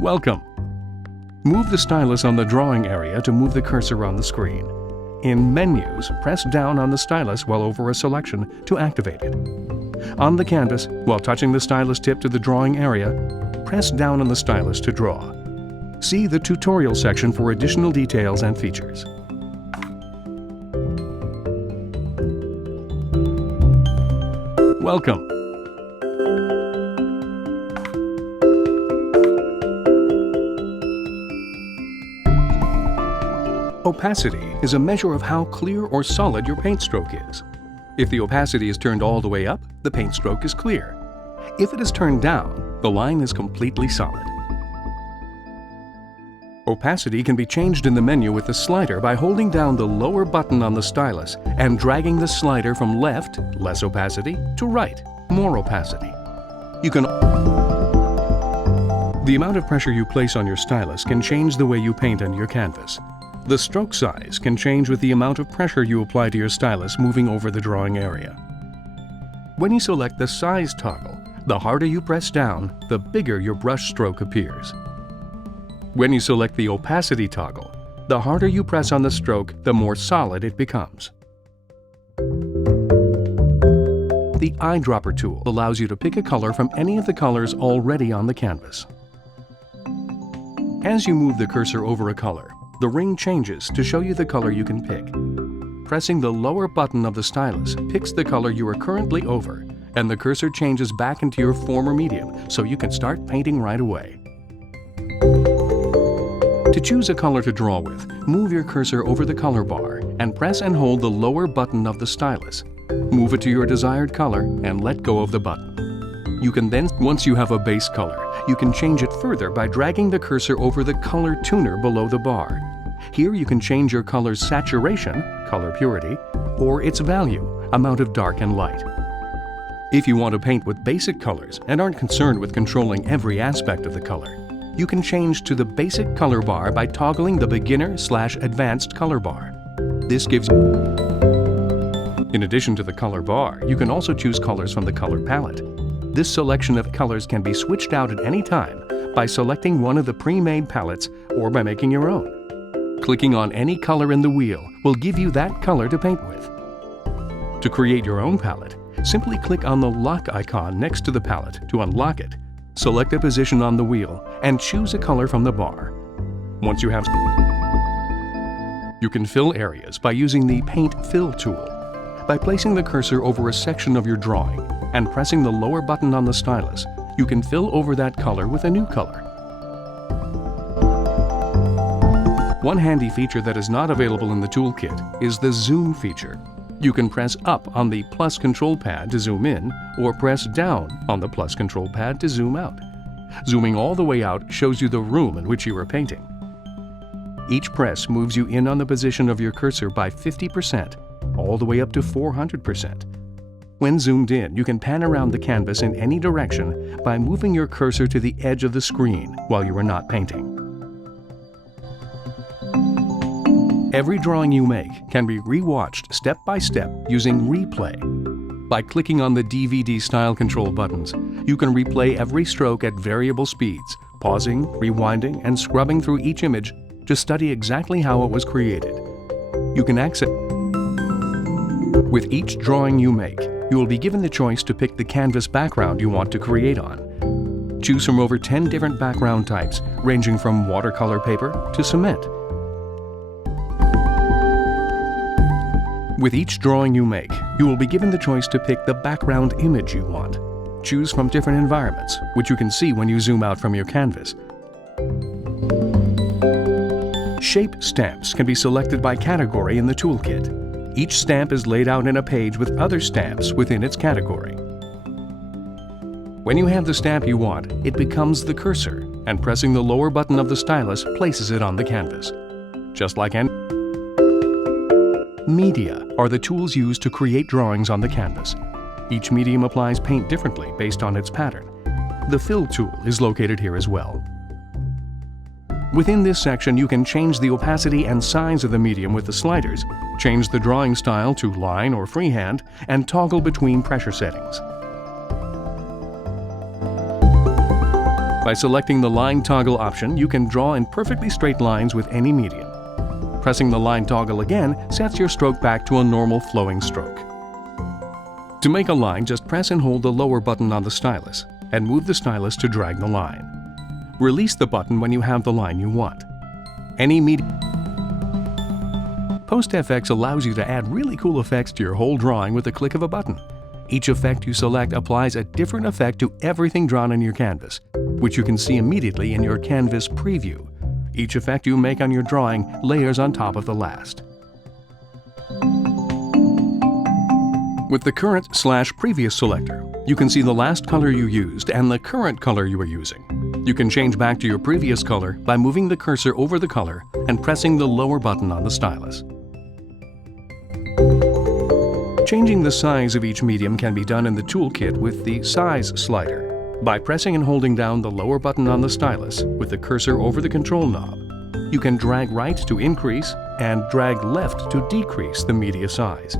Welcome! Move the stylus on the drawing area to move the cursor on the screen. In Menus, press down on the stylus while over a selection to activate it. On the canvas, while touching the stylus tip to the drawing area, press down on the stylus to draw. See the tutorial section for additional details and features. Welcome! Opacity is a measure of how clear or solid your paint stroke is. If the opacity is turned all the way up, the paint stroke is clear. If it is turned down, the line is completely solid. Opacity can be changed in the menu with the slider by holding down the lower button on the stylus and dragging the slider from left, less opacity, to right, more opacity. The amount of pressure you place on your stylus can change the way you paint on your canvas. The stroke size can change with the amount of pressure you apply to your stylus moving over the drawing area. When you select the size toggle, the harder you press down, the bigger your brush stroke appears. When you select the opacity toggle, the harder you press on the stroke, the more solid it becomes. The Eyedropper tool allows you to pick a color from any of the colors already on the canvas. As you move the cursor over a color, the ring changes to show you the color you can pick. Pressing the lower button of the stylus picks the color you are currently over, and the cursor changes back into your former medium so you can start painting right away. To choose a color to draw with, move your cursor over the color bar and press and hold the lower button of the stylus. Move it to your desired color and let go of the button. You can then, once you have a base color, you can change it further by dragging the cursor over the color tuner below the bar. Here you can change your color's saturation, color purity, or its value, amount of dark and light. If you want to paint with basic colors and aren't concerned with controlling every aspect of the color, you can change to the basic color bar by toggling the beginner/advanced color bar. This gives you... In addition to the color bar, you can also choose colors from the color palette. This selection of colors can be switched out at any time by selecting one of the pre-made palettes or by making your own. Clicking on any color in the wheel will give you that color to paint with. To create your own palette, simply click on the lock icon next to the palette to unlock it. Select a position on the wheel and choose a color from the bar. Once you have, you can fill areas by using the Paint Fill tool. By placing the cursor over a section of your drawing and pressing the lower button on the stylus, you can fill over that color with a new color. One handy feature that is not available in the toolkit is the Zoom feature. You can press up on the plus control pad to zoom in, or press down on the plus control pad to zoom out. Zooming all the way out shows you the room in which you are painting. Each press moves you in on the position of your cursor by 50%, all the way up to 400%. When zoomed in, you can pan around the canvas in any direction by moving your cursor to the edge of the screen while you are not painting. Every drawing you make can be re-watched step by step using Replay. By clicking on the DVD style control buttons, you can replay every stroke at variable speeds, pausing, rewinding, and scrubbing through each image to study exactly how it was created. You can access. With each drawing you make, you will be given the choice to pick the canvas background you want to create on. Choose from over 10 different background types, ranging from watercolor paper to cement. With each drawing you make, you will be given the choice to pick the background image you want. Choose from different environments, which you can see when you zoom out from your canvas. Shape stamps can be selected by category in the toolkit. Each stamp is laid out in a page with other stamps within its category. When you have the stamp you want, it becomes the cursor, and pressing the lower button of the stylus places it on the canvas. Just like Media are the tools used to create drawings on the canvas. Each medium applies paint differently based on its pattern. The Fill tool is located here as well. Within this section, you can change the opacity and size of the medium with the sliders, change the drawing style to line or freehand, and toggle between pressure settings. By By selecting the line toggle option, you can draw in perfectly straight lines with any medium. Pressing the line toggle again sets your stroke back to a normal flowing stroke. To make a line, just press and hold the lower button on the stylus and move the stylus to drag the line. Release the button when you have the line you want. PostFX allows you to add really cool effects to your whole drawing with the click of a button. Each effect you select applies a different effect to everything drawn on your canvas, which you can see immediately in your canvas preview. Each effect you make on your drawing layers on top of the last. With the current/previous selector, you can see the last color you used and the current color you are using. You can change back to your previous color by moving the cursor over the color and pressing the lower button on the stylus. Changing the size of each medium can be done in the toolkit with the Size slider. By pressing and holding down the lower button on the stylus with the cursor over the control knob, you can drag right to increase and drag left to decrease the media size.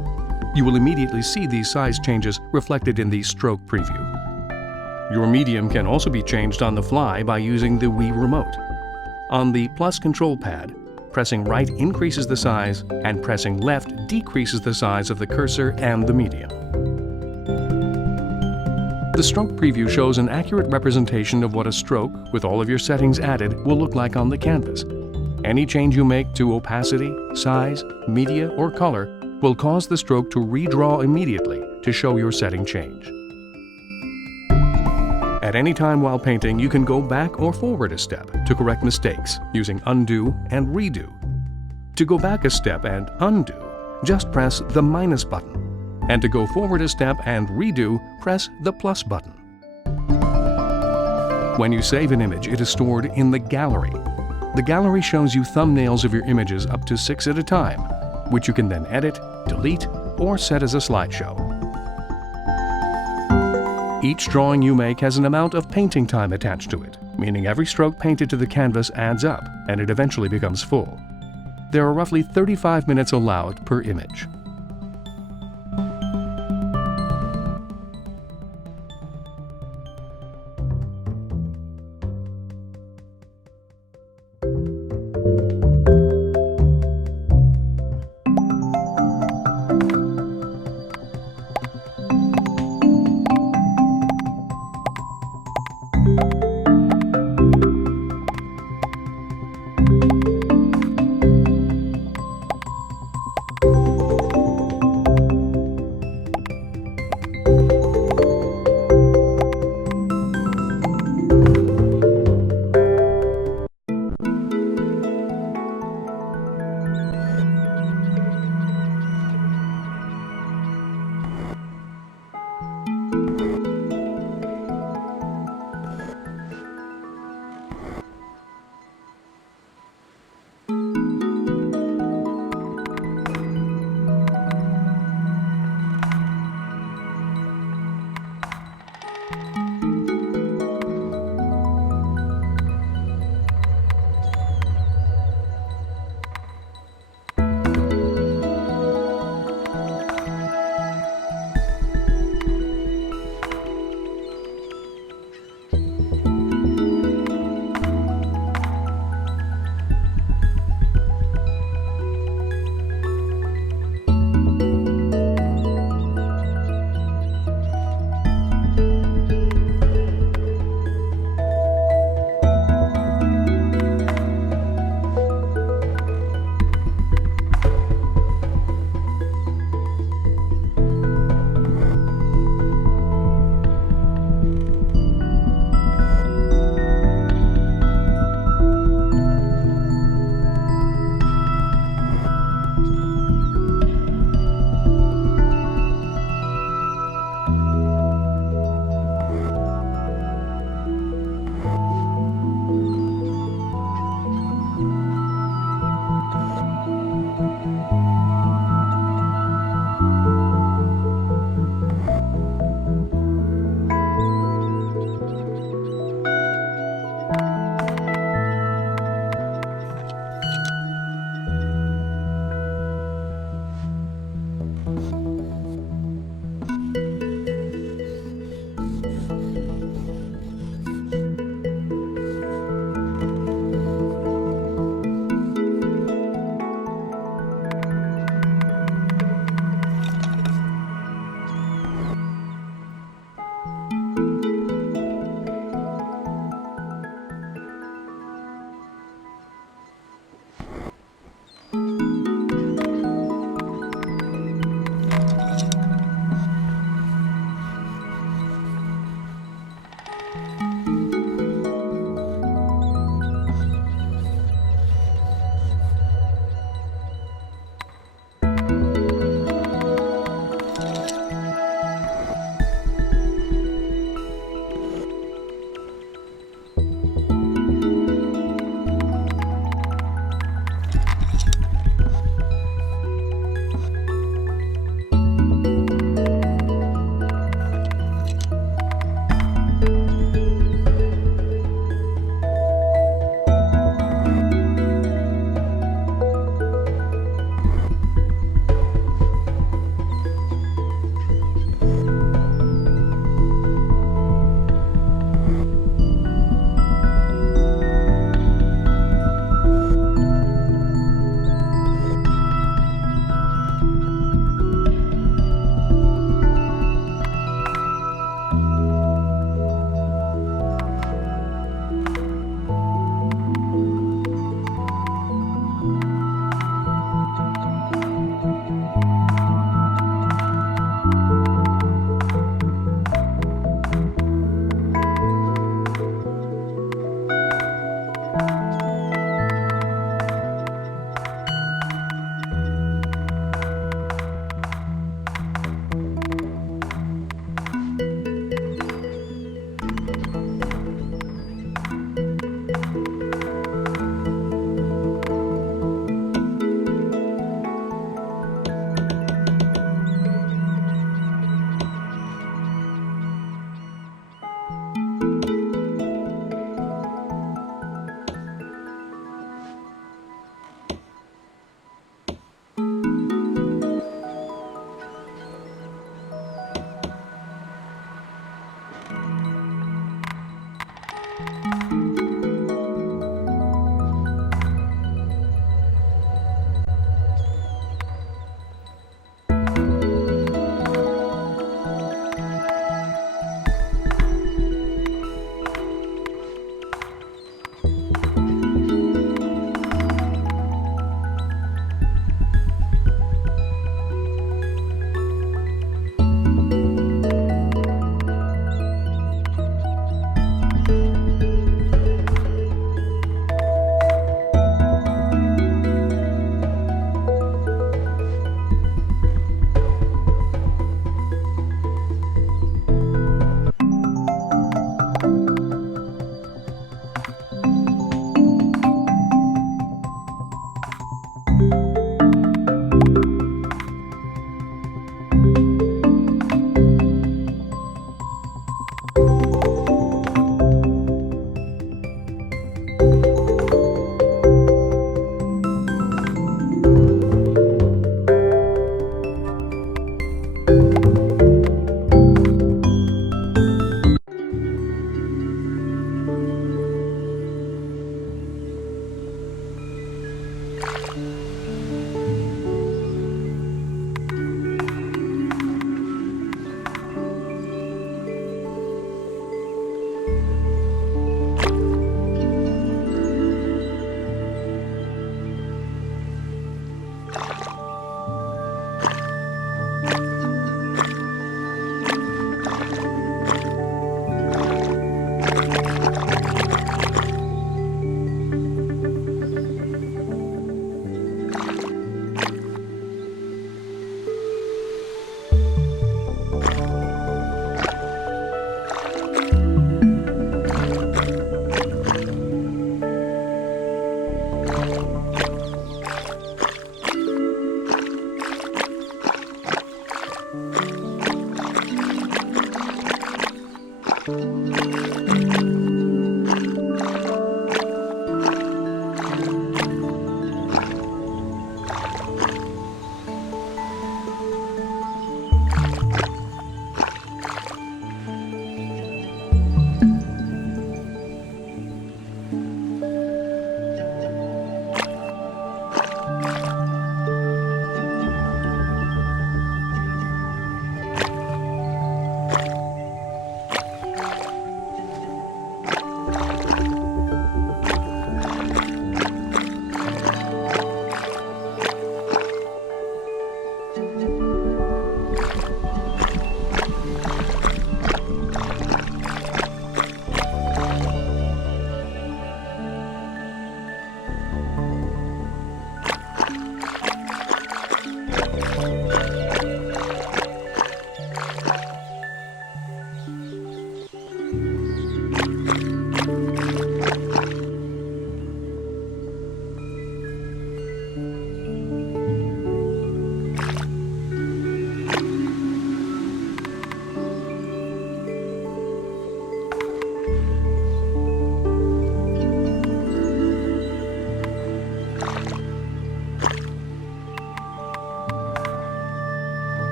You will immediately see these size changes reflected in the stroke preview. Your medium can also be changed on the fly by using the Wii Remote. On the plus control pad, pressing right increases the size and pressing left decreases the size of the cursor and the medium. The stroke preview shows an accurate representation of what a stroke, with all of your settings added, will look like on the canvas. Any change you make to opacity, size, media, or color will cause the stroke to redraw immediately to show your setting change. At any time while painting, you can go back or forward a step to correct mistakes using undo and redo. To go back a step and undo, just press the minus button. And to go forward a step and redo, press the plus button. When you save an image, it is stored in the gallery. The gallery shows you thumbnails of your images up to 6 at a time, which you can then edit, delete, or set as a slideshow. Each drawing you make has an amount of painting time attached to it, meaning every stroke painted to the canvas adds up and it eventually becomes full. There are roughly 35 minutes allowed per image.